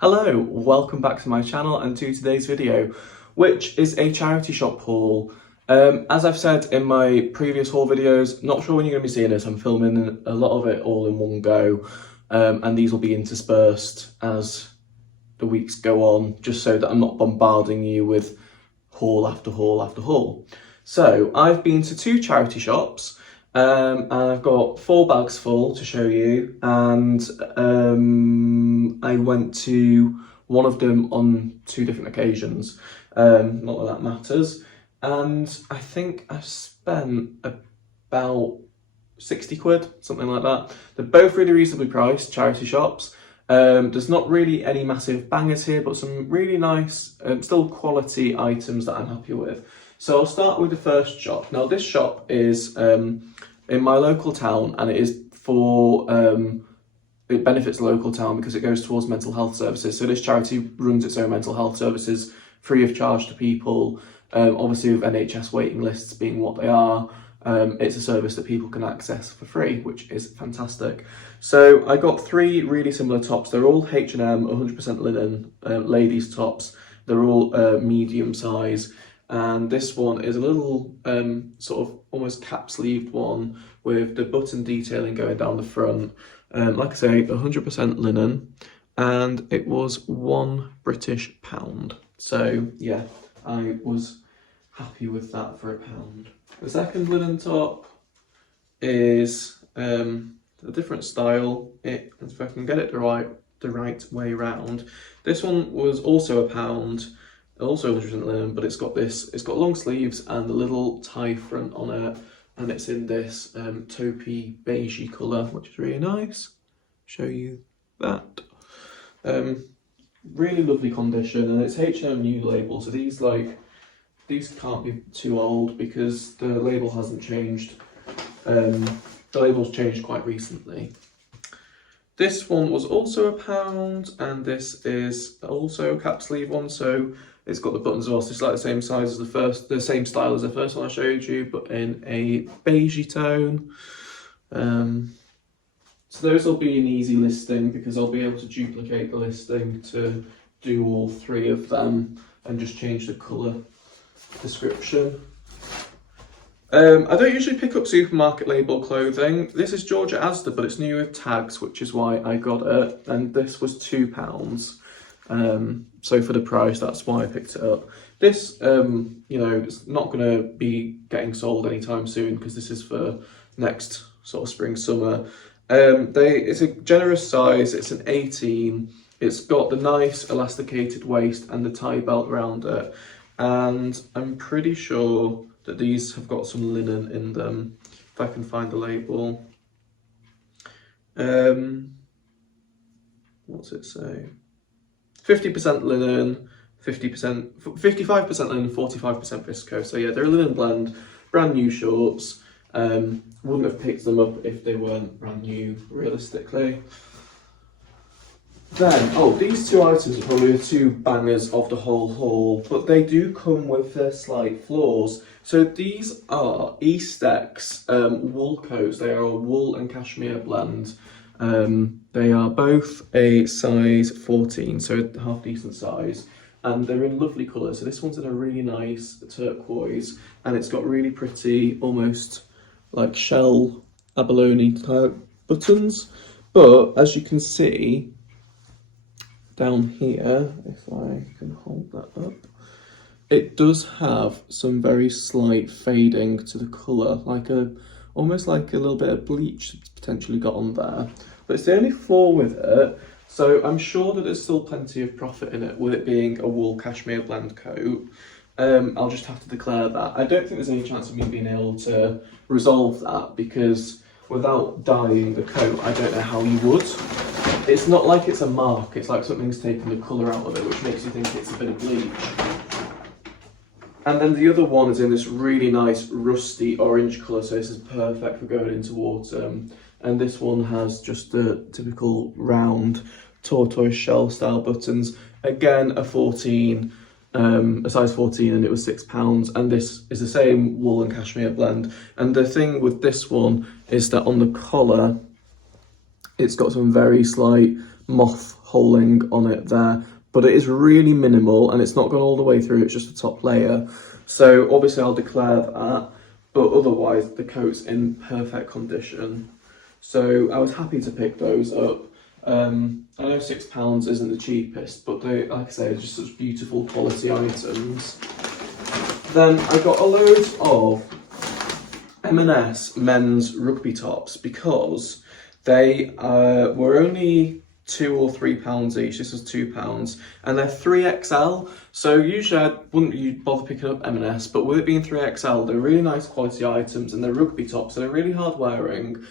Hello, welcome back to my channel and to today's video, which is a charity shop haul. As I've said in my previous haul videos, not sure when you're going to be seeing this, I'm filming a lot of it all in one go, and these will be interspersed as the weeks go on, just so that I'm not bombarding you with haul after haul after haul. So I've been to two charity shops, and I've got 4 bags full to show you, and I went to one of them on 2 different occasions, not that matters, and I think I spent about 60 quid, something like that. They're both really reasonably priced charity shops. There's not really any massive bangers here, but some really nice, still quality items that I'm happy with. So I'll start with the first shop. Now this shop is in my local town, and it is for, it benefits the local town because it goes towards mental health services. So this charity runs its own mental health services free of charge to people. Obviously with NHS waiting lists being what they are, it's a service that people can access for free, which is fantastic. So I got 3 really similar tops. They're all H&M, 100% linen, ladies tops. They're all medium size. And this one is a little sort of almost cap-sleeved one with the button detailing going down the front. Like I say, 100% linen, and it was £1 British. So yeah, I was happy with that for £1. The second linen top is a different style. If I can get it the right way round. This one was also £1. Also 100% linen, but it's got long sleeves and a little tie front on it, and it's in this taupey beigey colour, which is really nice. Show you that. Really lovely condition, and it's H&M new label, so these can't be too old because the label hasn't changed. The label's changed quite recently. This one was also £1, and this is also a cap sleeve one, so it's got the buttons as well, so it's like the same size as the same style as the first one I showed you, but in a beigey tone. So those will be an easy listing because I'll be able to duplicate the listing to do all 3 of them and just change the colour description. I don't usually pick up supermarket label clothing. This is Georgia Asda, but it's new with tags, which is why I got it, and this was £2. So for the price, that's why I picked it up. This, it's not going to be getting sold anytime soon because this is for next sort of spring, summer. It's a generous size, it's an 18. It's got the nice elasticated waist and the tie belt around it. And I'm pretty sure that these have got some linen in them, if I can find the label. What's it say? 50% linen, 55% linen, 45% viscose. So yeah, they're a linen blend, brand new shorts. Wouldn't have picked them up if they weren't brand new, realistically. Then, these 2 items are probably the 2 bangers of the whole haul, but they do come with their slight flaws. So these are Eastex wool coats. They are a wool and cashmere blend. They are both a size 14, so half decent size, and they're in lovely colours. So this one's in a really nice turquoise, and it's got really pretty, almost like shell abalone type buttons. But as you can see down here, if I can hold that up, it does have some very slight fading to the colour, almost like a little bit of bleach potentially got on there. But it's the only flaw with it, so I'm sure that there's still plenty of profit in it with it being a wool cashmere blend coat. I'll just have to declare that. I don't think there's any chance of me being able to resolve that because without dyeing the coat, I don't know how you would. It's not like it's a mark, it's like something's taken the colour out of it, which makes you think it's a bit of bleach. And then the other one is in this really nice rusty orange colour, so this is perfect for going into autumn. And this one has just the typical round tortoise shell style buttons. Again, a 14, a size 14, and it was £6. And this is the same wool and cashmere blend. And the thing with this one is that on the collar, it's got some very slight moth holing on it there, but it is really minimal and it's not gone all the way through, it's just the top layer. So obviously I'll declare that, but otherwise the coat's in perfect condition. So I was happy to pick those up. I know £6 isn't the cheapest, but they, like I say, are just such beautiful quality items. Then I got a load of M&S men's rugby tops because they were only £2 or £3 each. This was £2, and they're 3XL. So usually I wouldn't bother picking up M&S, but with it being 3XL, they're really nice quality items, and they're rugby tops, so they're really hard wearing.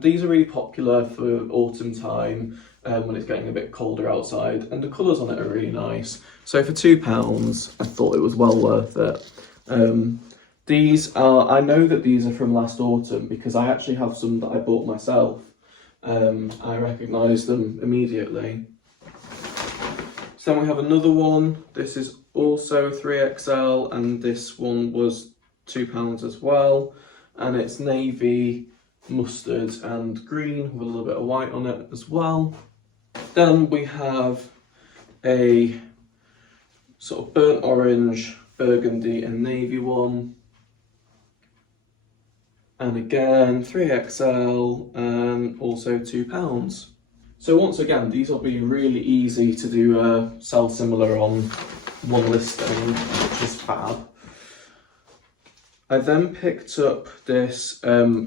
These are really popular for autumn time when it's getting a bit colder outside, and the colours on it are really nice. So for £2, I thought it was well worth it. These are, I know that these are from last autumn because I actually have some that I bought myself. I recognise them immediately. So then we have another one. This is also 3XL, and this one was £2 as well. And it's navy, mustard and green with a little bit of white on it as well. Then we have a sort of burnt orange, burgundy and navy one. And again, 3XL and also £2. So once again, these will be really easy to do sell similar on one listing, which is fab. I then picked up this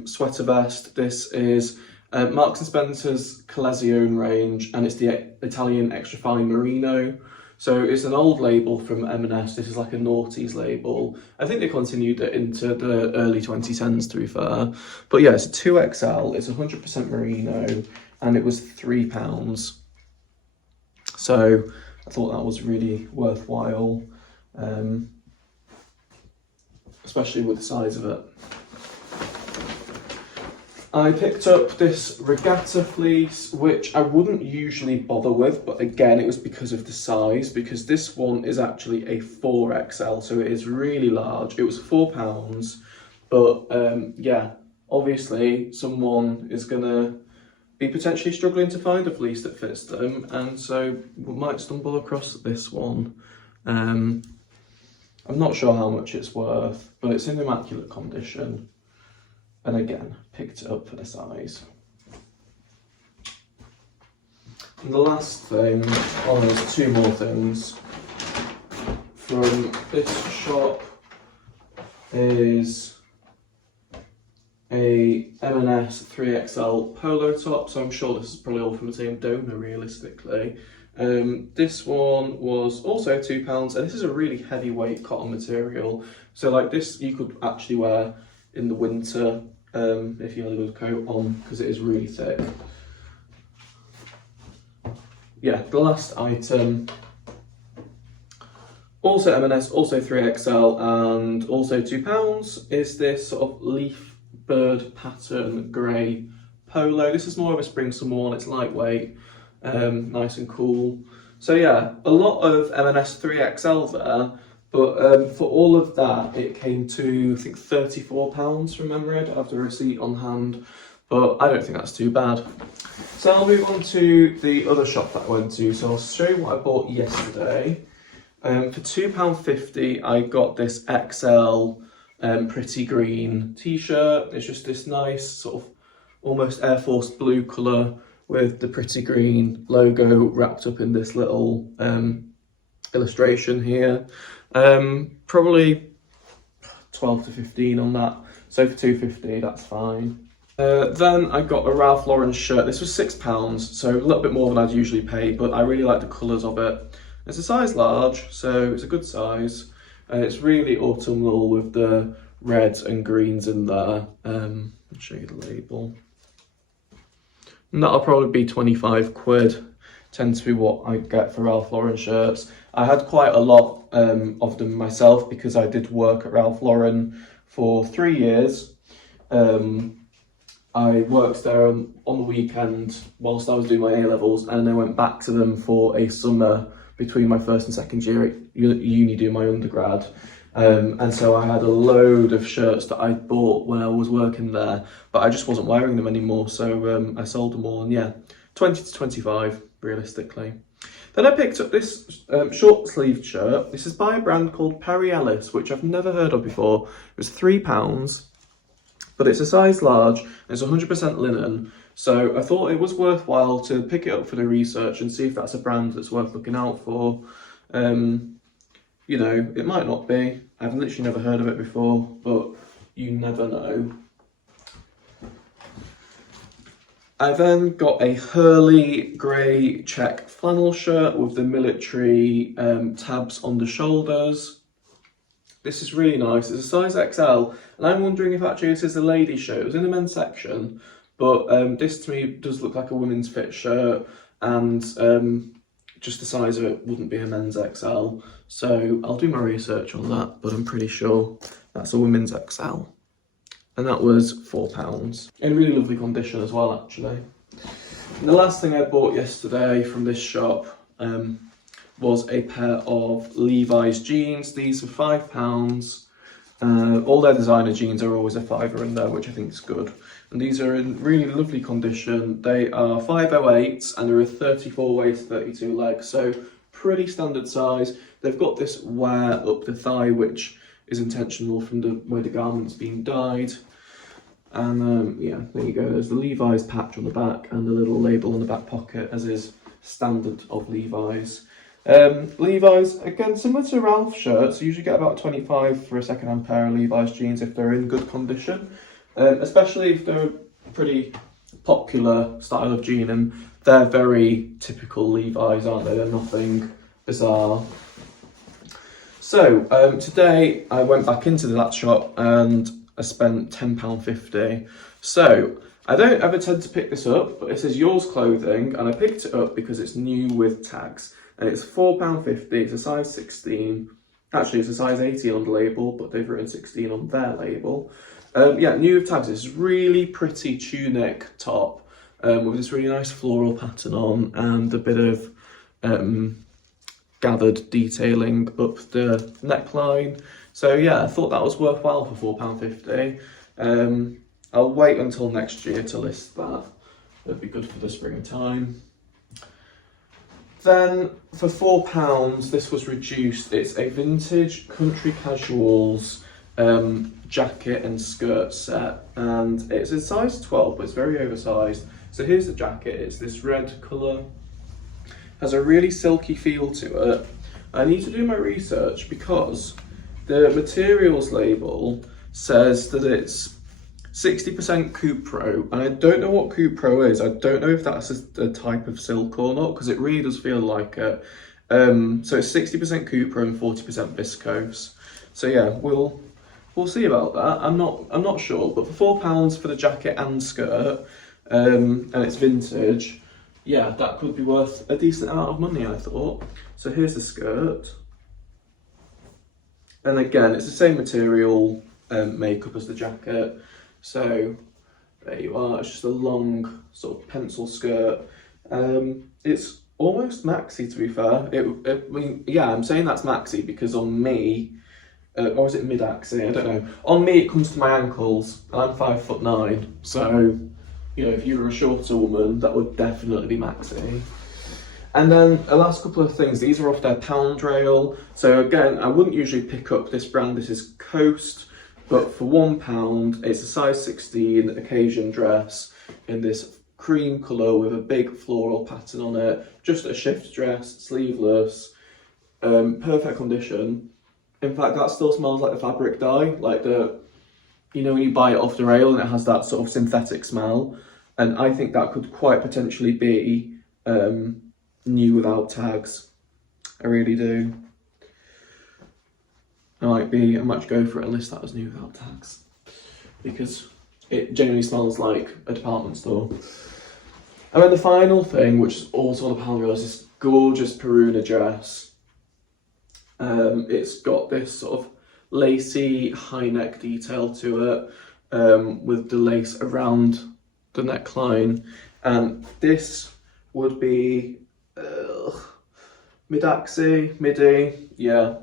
sweater vest. This is Marks & Spencer's Collezione range, and it's the Italian extra fine merino. So it's an old label from M&S. This is like a noughties label. I think they continued it into the early 2010s, to be fair. But yeah, it's a 2XL, it's 100% merino, and it was £3. So I thought that was really worthwhile, especially with the size of it. I picked up this regatta fleece, which I wouldn't usually bother with, but again, it was because of the size, because this one is actually a 4XL, so it is really large. It was £4, but yeah, obviously someone is gonna be potentially struggling to find a fleece that fits them, and so we might stumble across this one. I'm not sure how much it's worth, but it's in immaculate condition. And again, picked it up for the size. And the last thing, oh, there's two more things from this shop, is a M&S 3XL polo top. So I'm sure this is probably all from the same donor realistically. This one was also £2, and this is a really heavyweight cotton material. So like this, you could actually wear in the winter if you had a good coat on, because it is really thick. Yeah, the last item, also M&S, also 3XL and also £2, is this sort of leaf bird pattern grey polo. This is more of a spring summer one, it's lightweight, nice and cool. So yeah, a lot of M&S 3XL there. But for all of that, it came to, I think, £34 from memory. I don't have the receipt on hand, but I don't think that's too bad. So I'll move on to the other shop that I went to. So I'll show you what I bought yesterday. For £2.50, I got this XL pretty green t-shirt. It's just this nice sort of almost Air Force blue colour with the pretty green logo wrapped up in this little illustration here. Probably 12 to 15 on that, so for £2.50 that's fine. Then I got a Ralph Lauren shirt. This was £6, so a little bit more than I'd usually pay, but I really like the colours of it. It's a size large, so it's a good size. It's really autumnal with the reds and greens in there. I'll show you the label. And that'll probably be 25 quid. Tends to be what I get for Ralph Lauren shirts. I had quite a lot of them myself because I did work at Ralph Lauren for 3 years. I worked there on the weekend whilst I was doing my A-levels, and I went back to them for a summer between my first and second year at uni doing my undergrad. And so I had a load of shirts that I bought when I was working there, but I just wasn't wearing them anymore, so I sold them all, and yeah, 20 to 25. realistically. Then I picked up this short sleeved shirt. This is by a brand called Parish, which I've never heard of before. It was £3, but it's a size large and it's 100% linen. So I thought it was worthwhile to pick it up for the research and see if that's a brand that's worth looking out for. You know, it might not be. I've literally never heard of it before, but you never know. I then got a Hurley grey check flannel shirt with the military tabs on the shoulders. This is really nice. It's a size XL, and I'm wondering if actually this is a ladies' shirt. It was in the men's section, but this to me does look like a women's fit shirt, and just the size of it wouldn't be a men's XL. So I'll do my research on that, but I'm pretty sure that's a women's XL. And that was £4. In really lovely condition as well, actually. And the last thing I bought yesterday from this shop was a pair of Levi's jeans. These are £5. All their designer jeans are always a £5 in there, which I think is good. And these are in really lovely condition. They are 508s and they're a 34 waist, 32 leg, so pretty standard size. They've got this wear up the thigh, which is intentional from the way the garment's been dyed. And yeah, there you go. There's the Levi's patch on the back and the little label on the back pocket, as is standard of Levi's. Levi's, again, similar to Ralph shirts, you usually get about 25 for a second-hand pair of Levi's jeans if they're in good condition, especially if they're a pretty popular style of jean, and they're very typical Levi's, aren't they? They're nothing bizarre. So today I went back into that shop and I spent £10.50. So I don't ever tend to pick this up, but it says Yours Clothing, and I picked it up because it's new with tags. And it's £4.50, it's a size 16. Actually, it's a size 18 on the label, but they've written 16 on their label. Yeah, new with tags. It's really pretty tunic top with this really nice floral pattern on and a bit of gathered detailing up the neckline. So yeah, I thought that was worthwhile for £4.50. I'll wait until next year to list that. It'd be good for the springtime. Then for £4, this was reduced. It's a vintage country casuals jacket and skirt set, and it's a size 12, but it's very oversized. So here's the jacket. It's this red colour. Has a really silky feel to it. I need to do my research because the materials label says that it's 60% Cupro, and I don't know what Cupro is. I don't know if that's a type of silk or not, because it really does feel like it. So it's 60% Cupro and 40% viscose. So yeah, we'll see about that. I'm not sure, but for £4 for the jacket and skirt, and it's vintage, yeah, that could be worth a decent amount of money, I thought. So here's the skirt. And again, it's the same material makeup as the jacket. So there you are, it's just a long sort of pencil skirt. It's almost maxi, to be fair. I mean, yeah, I'm saying that's maxi because on me, or is it mid-axi? I don't know. On me, it comes to my ankles, and I'm 5'9". So, you know, if you were a shorter woman, that would definitely be maxi. And then the last couple of things, these are off their pound rail. So again, I wouldn't usually pick up this brand. This is Coast, but for £1, it's a size 16 occasion dress in this cream colour with a big floral pattern on it. Just a shift dress, sleeveless, perfect condition. In fact, that still smells like the fabric dye, like you know, when you buy it off the rail and it has that sort of synthetic smell. And I think that could quite potentially be new without tags. I really do. I might go for it and list that as new without tags, because it genuinely smells like a department store. And then the final thing, which is also on the pound rail, is this gorgeous Peruna dress. It's got this sort of lacy high neck detail to it, with the lace around the neckline, and this would be mid-axi, midi, yeah.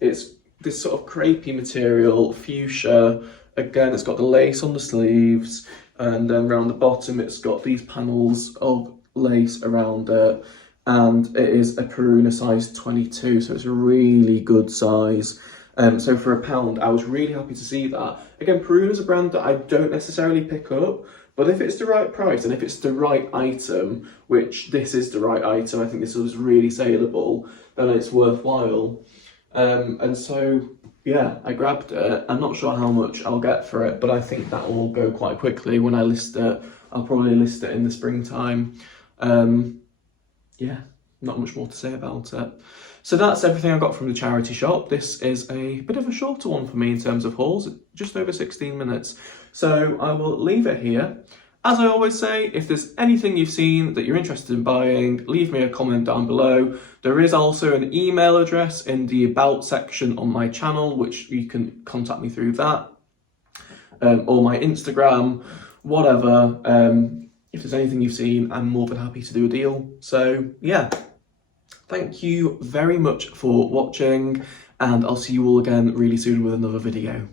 It's this sort of crepey material, fuchsia. Again, it's got the lace on the sleeves, and then around the bottom it's got these panels of lace around it, and it is a Peruna size 22, so it's a really good size. So for £1, I was really happy to see that. Again, Peruna is a brand that I don't necessarily pick up, but if it's the right price and if it's the right item, which this is the right item, I think this was really saleable, then it's worthwhile. And so, yeah, I grabbed it. I'm not sure how much I'll get for it, but I think that will go quite quickly when I list it. I'll probably list it in the springtime. Yeah, not much more to say about it. So that's everything I got from the charity shop. This is a bit of a shorter one for me in terms of hauls, just over 16 minutes. So I will leave it here. As I always say, if there's anything you've seen that you're interested in buying, leave me a comment down below. There is also an email address in the About section on my channel, which you can contact me through that, or my Instagram, whatever. If there's anything you've seen, I'm more than happy to do a deal. So yeah, thank you very much for watching, and I'll see you all again really soon with another video.